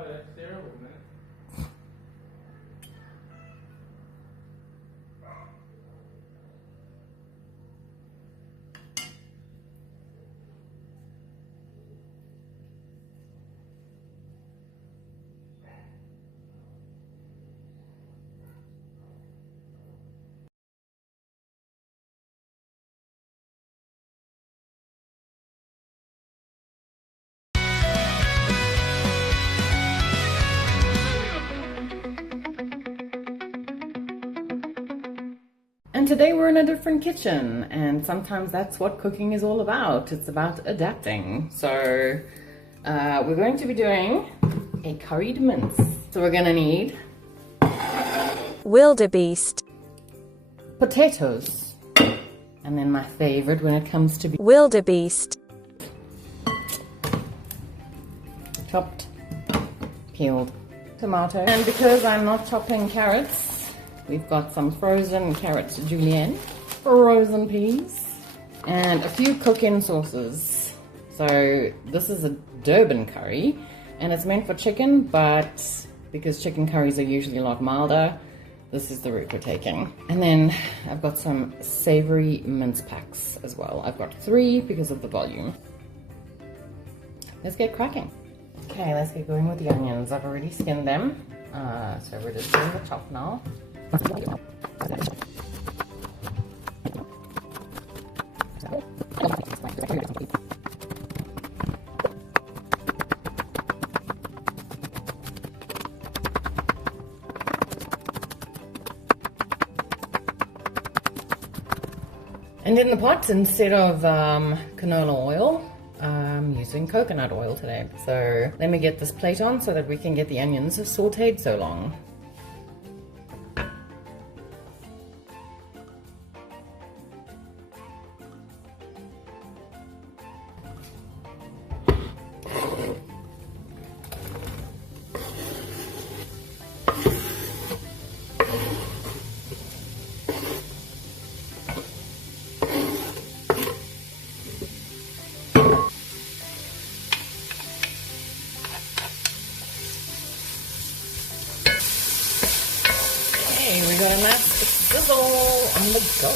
Oh, that's terrible, man. And today we're in a different kitchen, and sometimes that's what cooking is all about. It's about adapting. So we're going to be doing a curried mince. So we're gonna need Wildebeest, potatoes, and then my favorite when it comes to Wildebeest, chopped, peeled tomato. And because I'm not chopping carrots, we've got some frozen carrots julienne, frozen peas, and a few cook-in sauces. So this is a Durban curry, and it's meant for chicken, but because chicken curries are usually a lot milder, this is the route we're taking. And then I've got some savoury mince packs as well. I've got 3 because of the volume. Let's get cracking. Okay, let's get going with the onions. I've already skinned them, so we're just doing the chop now. And in the pot, instead of canola oil, I'm using coconut oil today. So let me get this plate on so that we can get the onions sauteed so long. We got a nice sizzle on the go.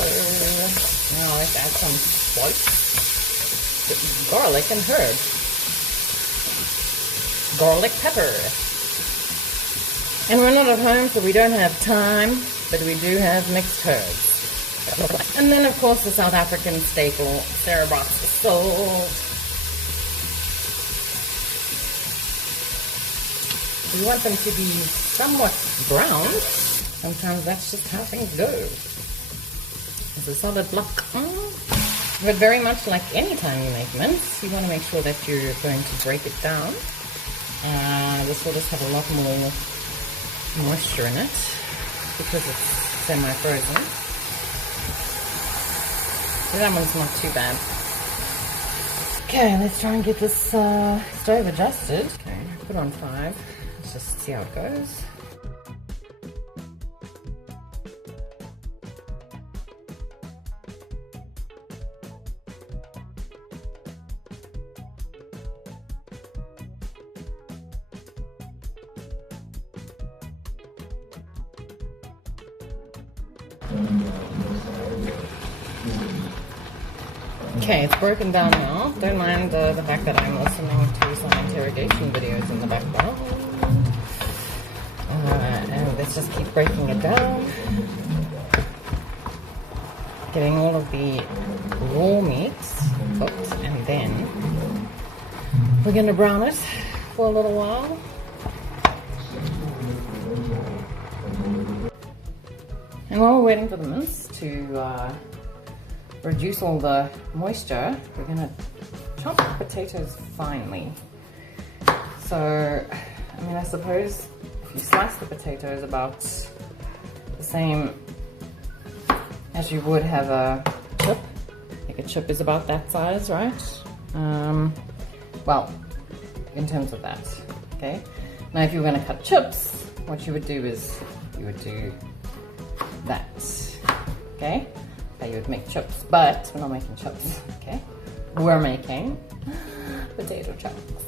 Now let's add some spice, garlic and herb, garlic pepper. And we're not at home, so we don't have thyme, but we do have mixed herbs. And then of course the South African staple, cerebrats salt. We want them to be somewhat browned. Sometimes that's just how things go. It's a solid block. But very much like any time you make mince, you want to make sure that you're going to break it down. This will just have a lot more moisture in it because it's semi-frozen. So that one's not too bad. Okay, let's try and get this stove adjusted. Okay, put on 5. Let's just see how it goes. Okay, it's broken down now. Don't mind the fact that I'm listening to some interrogation videos in the background. And let's just keep breaking it down. Getting all of the raw meats cooked, and then we're going to brown it for a little while. And while we're waiting for the mince to reduce all the moisture, we're going to chop the potatoes finely. So, I mean, I suppose if you slice the potatoes about the same as you would have a chip, like a chip is about that size, right? Well, in terms of that, okay? Now, if you were going to cut chips, what you would do is you would do that, okay? Okay, you would make chips, but we're not making chips, okay? We're making potato chunks.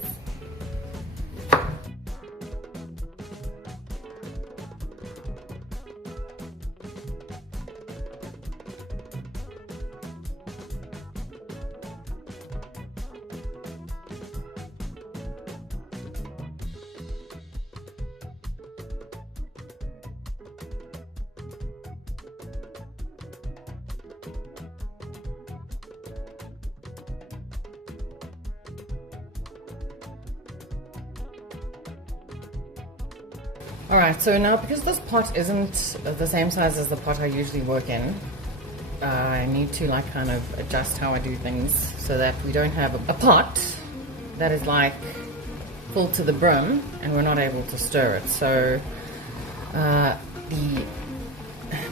Alright, so now because this pot isn't the same size as the pot I usually work in, I need to like kind of adjust how I do things so that we don't have a pot that is like full to the brim and we're not able to stir it. So the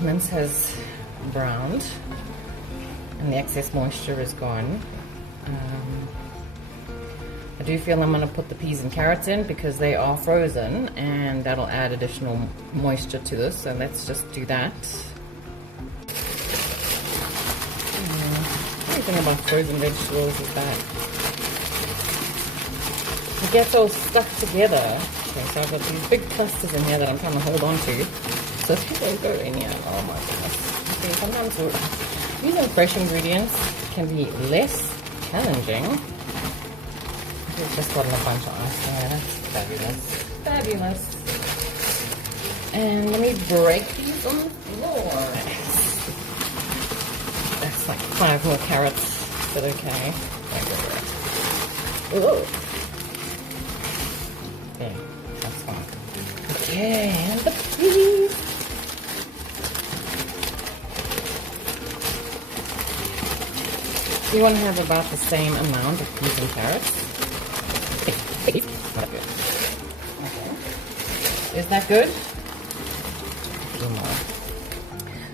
mince has browned and the excess moisture is gone. I do feel I'm going to put the peas and carrots in because they are frozen and that'll add additional moisture to this, so let's just do that. Everything about frozen vegetables is that it gets all stuck together. Okay, so I've got these big clusters in here that I'm trying to hold on to, so they go in here. Oh my goodness. Okay, sometimes using fresh ingredients can be less challenging. We've just gotten a bunch of ice there. That's fabulous. Fabulous. And let me break these on the floor. That's like 5 more carrots, but okay. Oh. Okay, that's fine. Okay, and the peas. You want to have about the same amount of peas and carrots. Okay. Is that good? A few more.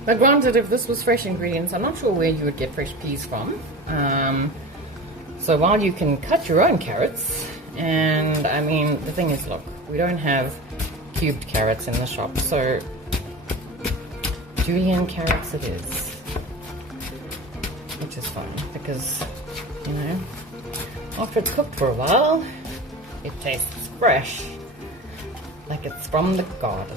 But granted, if this was fresh ingredients, I'm not sure where you would get fresh peas from. So while you can cut your own carrots, and I mean, the thing is, look, we don't have cubed carrots in the shop, so julienne carrots it is. Which is fine, because, you know, after it's cooked for a while, it tastes fresh, like it's from the garden.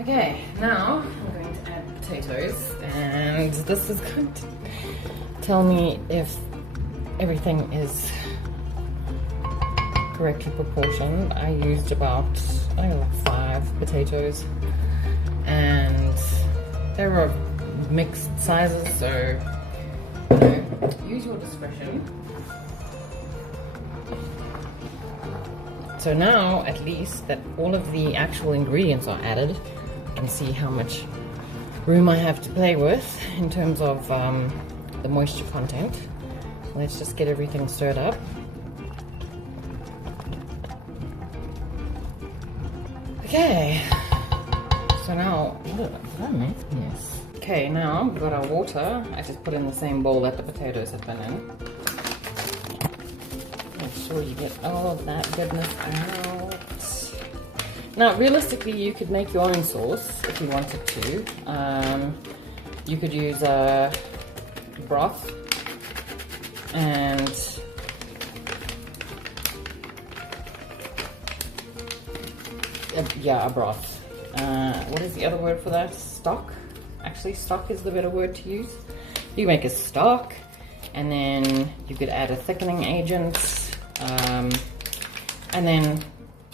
Okay, now I'm going to add potatoes, and this is going to tell me if everything is correctly proportioned. I used about, I don't know, 5 potatoes, and they were mixed sizes, so you know, use your discretion. So now, at least that all of the actual ingredients are added, I can see how much room I have to play with in terms of the moisture content. Let's just get everything stirred up. Okay, so now, yes. Okay, now we've got our water. I just put in the same bowl that the potatoes have been in. Make sure you get all of that goodness out. Now, realistically, you could make your own sauce if you wanted to. You could use a broth and a broth. What is the other word for that? Stock? Actually, stock is the better word to use. You make a stock, and then you could add a thickening agent, and then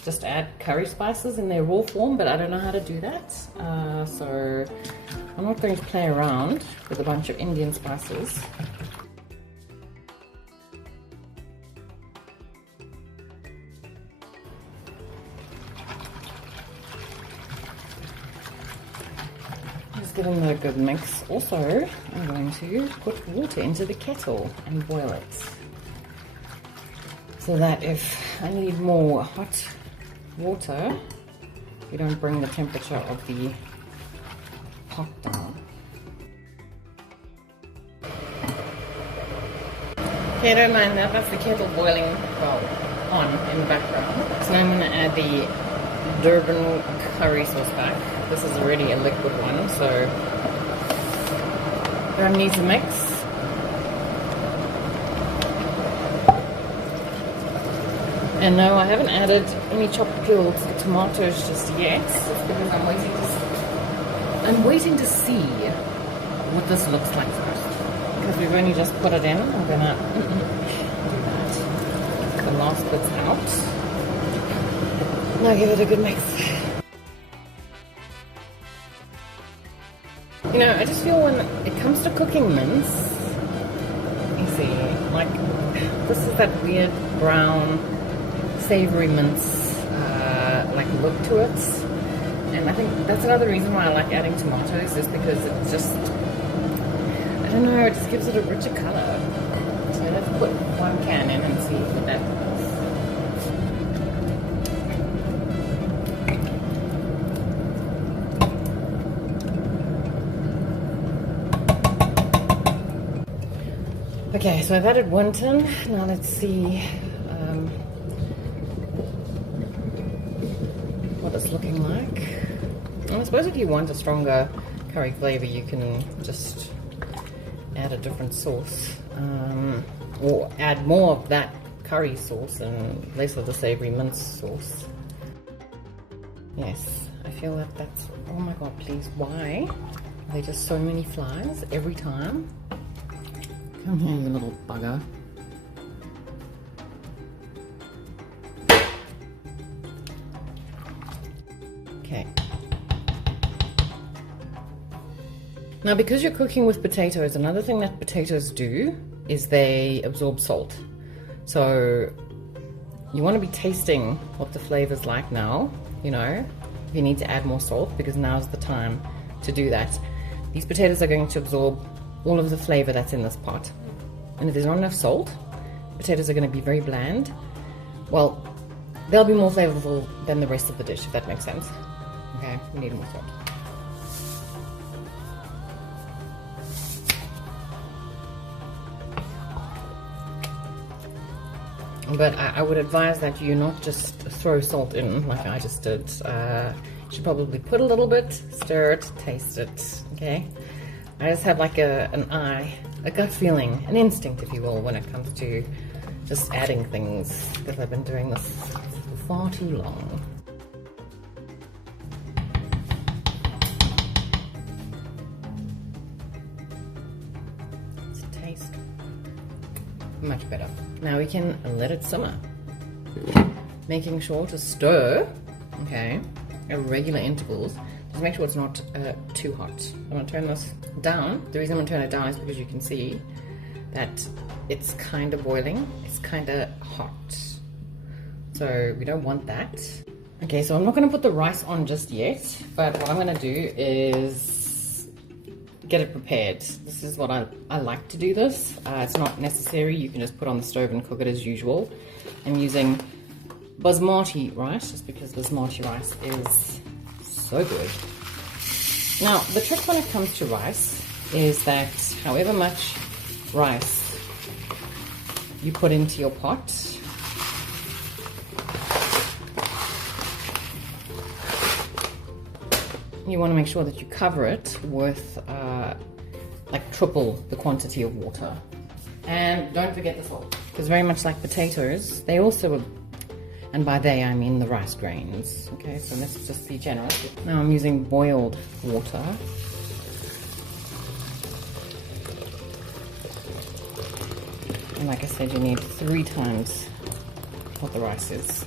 just add curry spices in their raw form, but I don't know how to do that. So I'm not going to play around with a bunch of Indian spices. Give them a good mix. Also, I'm going to put water into the kettle and boil it, so that if I need more hot water, we don't bring the temperature of the pot down. Okay, don't mind that, that's the kettle boiling, well, on in the background. So now I'm going to add the Durban Curry Sauce back. This is already a liquid one, so I need to mix. And no, I haven't added any chopped peeled tomatoes just yet. It's because I'm waiting to see what this looks like first. Because we've only just put it in, I'm gonna do that. The last bit's out. Now give it a good mix. You know, I just feel when it comes to cooking mince, you see, like, this is that weird brown savoury mince like look to it, and I think that's another reason why I like adding tomatoes, is because it just, I don't know, it just gives it a richer colour. So let's put one can in and see what that does. Okay, so I've added one tin. Now let's see what it's looking like. And I suppose if you want a stronger curry flavour, you can just add a different sauce, or add more of that curry sauce and less of the savoury mince sauce. Yes, I feel like that's, oh my god, please, why are there just so many flies every time? Come here, you little bugger. Okay. Now, because you're cooking with potatoes, another thing that potatoes do is they absorb salt. So you want to be tasting what the flavor's like now, you know, if you need to add more salt, because now's the time to do that. These potatoes are going to absorb all of the flavor that's in this pot. And if there's not enough salt, potatoes are going to be very bland. Well, they'll be more flavorful than the rest of the dish, if that makes sense. Okay, we need more salt. But I would advise that you not just throw salt in like I just did. You should probably put a little bit, stir it, taste it, okay? I just have like a gut feeling, an instinct if you will, when it comes to just adding things, because I've been doing this for far too long. Does it taste much better? Now we can let it simmer, making sure to stir, okay, at regular intervals. Just make sure it's not too hot. I'm going to turn this down. The reason I'm going to turn it down is because you can see that it's kind of boiling. It's kind of hot. So we don't want that. Okay, so I'm not going to put the rice on just yet, but what I'm going to do is get it prepared. This is what I like to do this. It's not necessary. You can just put on the stove and cook it as usual. I'm using basmati rice, just because basmati rice is so good. Now, the trick when it comes to rice is that however much rice you put into your pot, you want to make sure that you cover it with like triple the quantity of water. And don't forget the salt, because very much like potatoes, they also, and by they I mean the rice grains. Okay, so let's just be generous. Now I'm using boiled water. And like I said, you need 3 times what the rice is.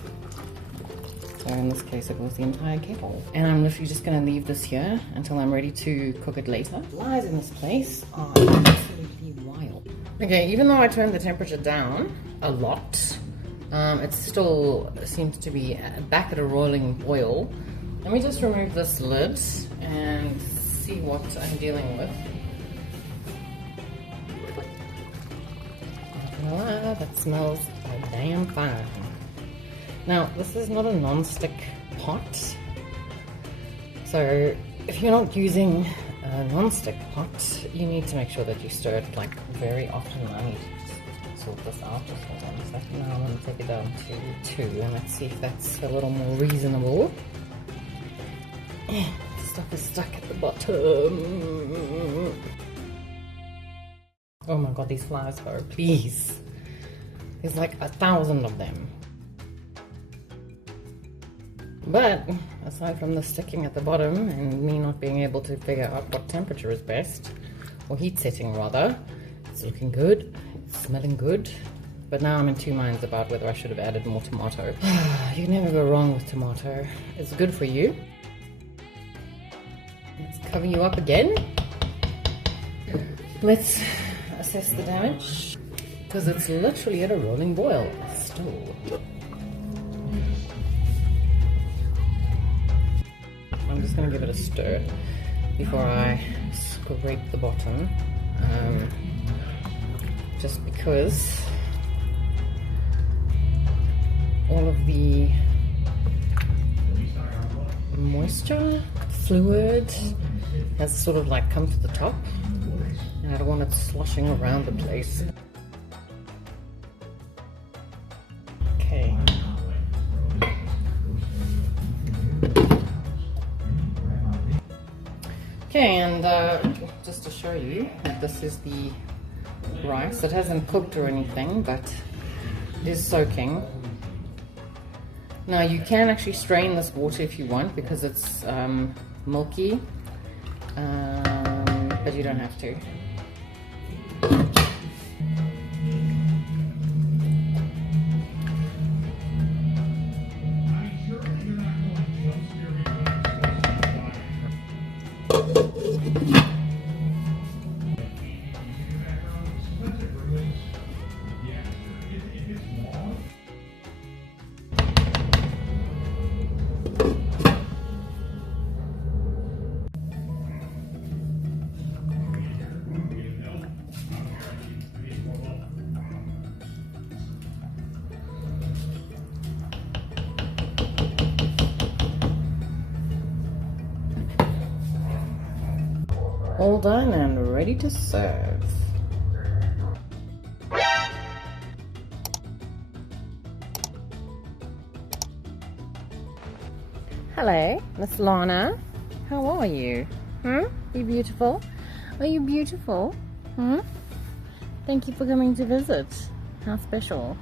So in this case, it was the entire kettle. And I'm literally just going to leave this here until I'm ready to cook it later. Flies in this place are absolutely wild. Okay, even though I turned the temperature down a lot, it still seems to be back at a rolling boil. Let me just remove this lid and see what I'm dealing with. Not gonna lie, that smells damn fine. Now, this is not a non-stick pot, so if you're not using a non-stick pot, you need to make sure that you stir it like very often. I need to sort this out just for 1 second. Now I'm going to take it down to 2, and let's see if that's a little more reasonable. Stuff is stuck at the bottom. Oh my god, these flies though, please. There's like 1,000 of them. But aside from the sticking at the bottom and me not being able to figure out what temperature is best, or heat setting rather, it's looking good, it's smelling good. But now I'm in 2 minds about whether I should have added more tomato. You can never go wrong with tomato. It's good for you. Let's cover you up again. Let's assess the damage, because it's literally at a rolling boil still. I'm just going to give it a stir before I scrape the bottom, just because all of the moisture, fluid has sort of like come to the top, and I don't want it sloshing around the place. Okay. Okay, and just to show you that this is the rice. It hasn't cooked or anything, but it is soaking. Now you can actually strain this water if you want, because it's milky, but you don't have to. All done and ready to serve. Hello, Miss Lana. How are you? You beautiful? Are you beautiful? Thank you for coming to visit. How special.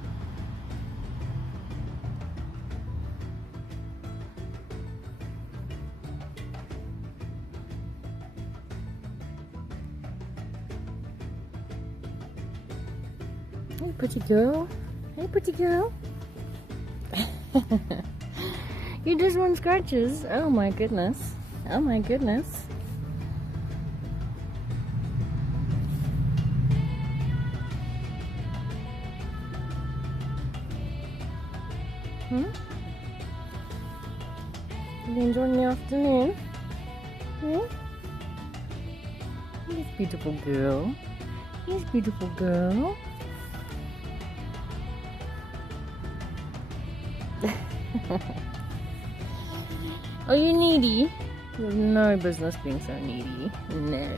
Hey, pretty girl. Hey, pretty girl. You just want scratches? Oh my goodness. Oh my goodness. You enjoying the afternoon? Yes, beautiful girl. Yes, beautiful girl. Are you needy? You have no business being so needy. No.